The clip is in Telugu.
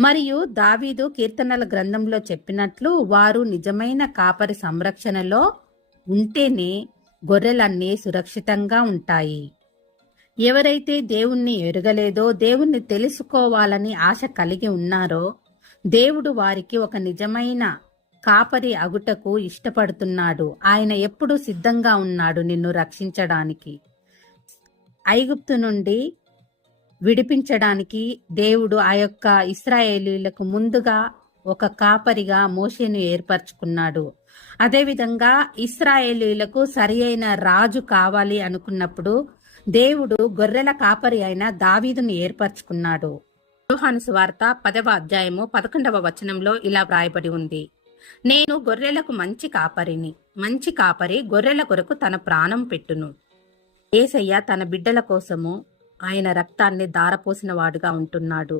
మరియు దావీదు కీర్తనల గ్రంథంలో చెప్పినట్లు వారు నిజమైన కాపరి సంరక్షణలో ఉంటేనే గొర్రెలన్నీ సురక్షితంగా ఉంటాయి. ఎవరైతే దేవుణ్ణి ఎరుగలేదో, దేవుణ్ణి తెలుసుకోవాలని ఆశ కలిగి ఉన్నారో, దేవుడు వారికి ఒక నిజమైన కాపరి అగుటకు ఇష్టపడుతున్నాడు. ఆయన ఎప్పుడూ సిద్ధంగా ఉన్నాడు నిన్ను రక్షించడానికి. ఐగుప్తు నుండి విడిపించడానికి దేవుడు ఆ యొక్క ఇశ్రాయేలీయులకు ముందుగా ఒక కాపరిగా మోషేను ఏర్పరచుకున్నాడు. అదేవిధంగా ఇశ్రాయేలీయులకు సరి అయిన రాజు కావాలి అనుకున్నప్పుడు దేవుడు గొర్రెల కాపరి అయిన దావీదును ఏర్పరచుకున్నాడు. యోహాను సువార్త 10వ అధ్యాయము 11వ వచనంలో ఇలా వ్రాయబడి ఉంది, నేను గొర్రెలకు మంచి కాపరిని, మంచి కాపరి గొర్రెల కొరకు తన ప్రాణం పెట్టును. యేసయ్య తన బిడ్డల కోసము ఆయన రక్తాన్ని ధారపోసిన వాడుగా ఉంటున్నాడు.